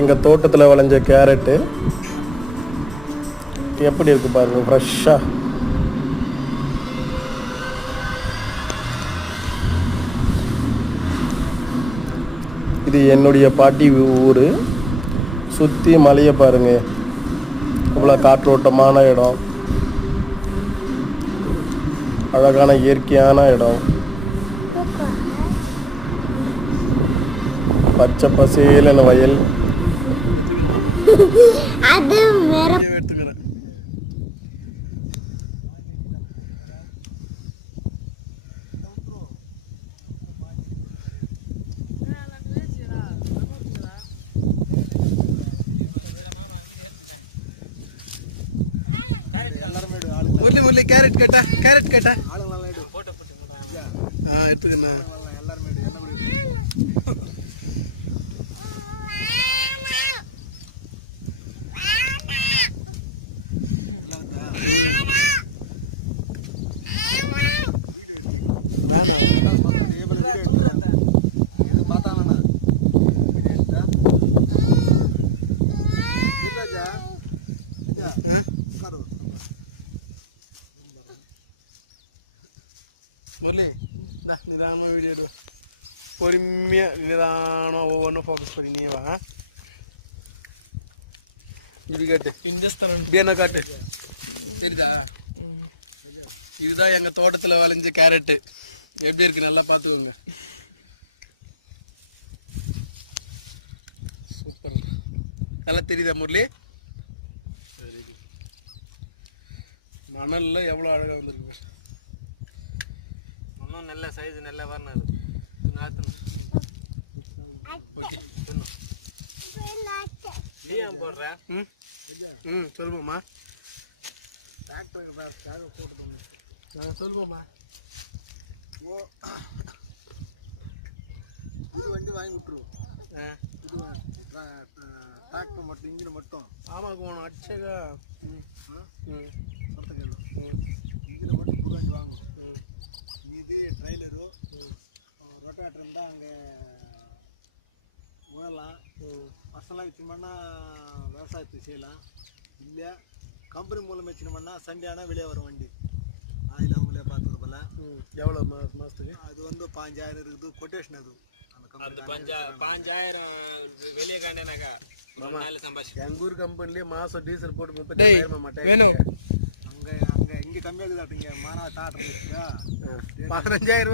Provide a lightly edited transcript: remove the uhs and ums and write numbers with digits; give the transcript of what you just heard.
எங்கள் தோட்டத்தில் விளைஞ்ச கேரட்டு எப்படி இருக்கு பாருங்க, ஃப்ரெஷ்ஷாக. இது என்னுடைய பாட்டி ஊர். சுற்றி மலையை பாருங்க, இவ்வளோ காற்றோட்டமான இடம், அழகான இயற்கையான இடம், பச்சை பசேலன வயல். அது வேற எடுத்துக்கிறேன். முரளி முரளி கேரட் கேட்டா எடுத்துக்கண்ணா. முரளி நிதானமாக வீடியோ எடு, பொறுமையாக நிதானமாக ஒவ்வொன்றும் ஃபோக்கஸ் பண்ணி நீ வா. இப்படி காட்டு, இப்படியான காட்டு, சரிதா? இதுதான் எங்கள் தோட்டத்தில் விளைஞ்ச கேரட்டு. எப்படி இருக்கு நல்லா பார்த்துக்கோங்க. சூப்பர், நல்லா தெரியுதா முரளி? மணல்ல எவ்வளோ அழகாக வந்துருக்கு. இன்னும் நல்ல சைஸ் நல்ல வரணும். போடுறேன். சொல்லுவோம்மா, சொல்லுவோம்மா. இது வண்டி வாங்கி விட்டுருவோம். இது டிராக்டர் மட்டும், இன்ஜின் மட்டும். ஆமாம் போகணும் அடிச்சேக்கா. இன்ஜினை மட்டும் புது வண்டி வாங்கணும். இது ட்ரைலரு ரொட்டாட்டர் இருந்தால் அங்கே உழலாம். பசங்களாம் வச்சுனோம்னா விவசாயத்துக்கு செய்யலாம். இல்லை கம்பெனி மூலம் வச்சுனோம்னா சண்டே ஆனால் வெளியே வரும் வண்டி. அதில் அவங்களே பார்த்துட்டு போல. எவ்வளோ மாதத்துக்கு? அது வந்து 5000 இருக்குது கொட்டேஷன். அது அந்த கம்பெனி 5000 வெளியே காண்டானாக்கா எங்கள் ஊர் கம்பெனிலேயே மாதம் டீசல் போட்டு 30,000 மாட்டேன். அங்கே இங்கே கம்மியாக இருக்குது. அப்படிங்க மானா டாக்டர் 15,000